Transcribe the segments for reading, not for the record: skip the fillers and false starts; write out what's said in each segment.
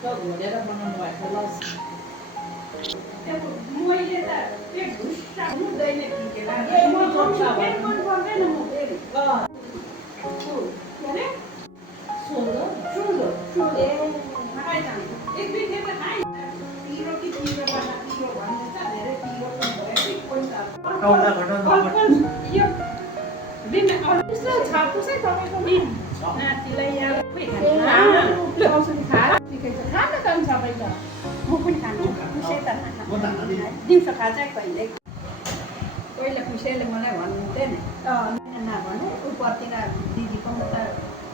त्यो घोलेर बनाउनु भएको लस्सी मैले त पेट घुस्टा हुँदैन किनेला ए म चोट्छ पेट मन पर्दैन म फेरि के अरे सोलो ए खाइ जान्छ एक दुई दिन त खाइ पिरो कि पिरो बना पिरो भन्ने छ धेरै पिरो भयो कि कोही कौला घटाउनु यो दिन अलिसो छापुसै तपाईँको नातिलाई यहाँ खोइ खाना त सबै त म पनि खानु खुसै त दिउँसो खाजा कहिले पहिला खुसैले मलाई भन्नुहुन्थ्यो नि नभने उपरतिर दिदीकोमा त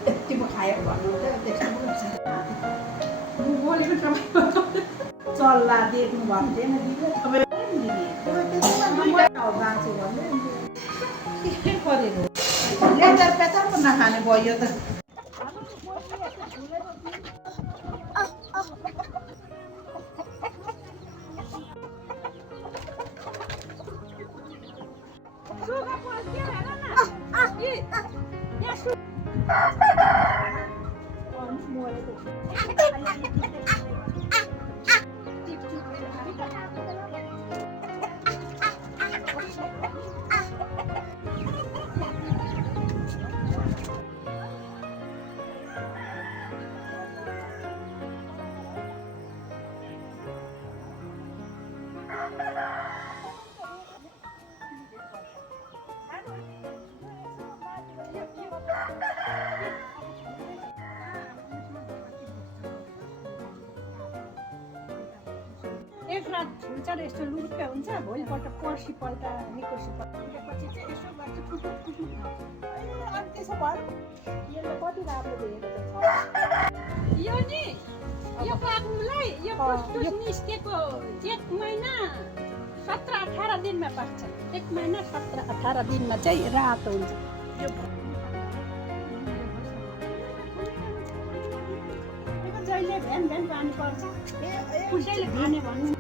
यति पो खायो भन्नुहुन्थ्यो त्यस्तो बोलेको तपाईँ चल्ला देख्नु भएको थिएन दिदी तपाईँ बाँच्यो भन्दै के गरेको लेदर पेदर पो नखाने भयो त एक रात हुन्छ र यस्तो लुक्कै हुन्छ भोलिपल्ट पर्सिपल्ट निकोसिपल्ट पछि चाहिँ यसो गर्छ ठुटुट अनि त्यसो भयो यसले कति राम्रो देखेको छ यो नि यो पाक्नुलाई यो पुसपुस निस्केको जेठ महिना 17-18 दिनमा पाक्छ एक महिना 17-18 दिनमा चाहिँ रातो हुन्छ यो जहिले भ्यान भ्यान पानी पर्छ कसैले खाने भन्नु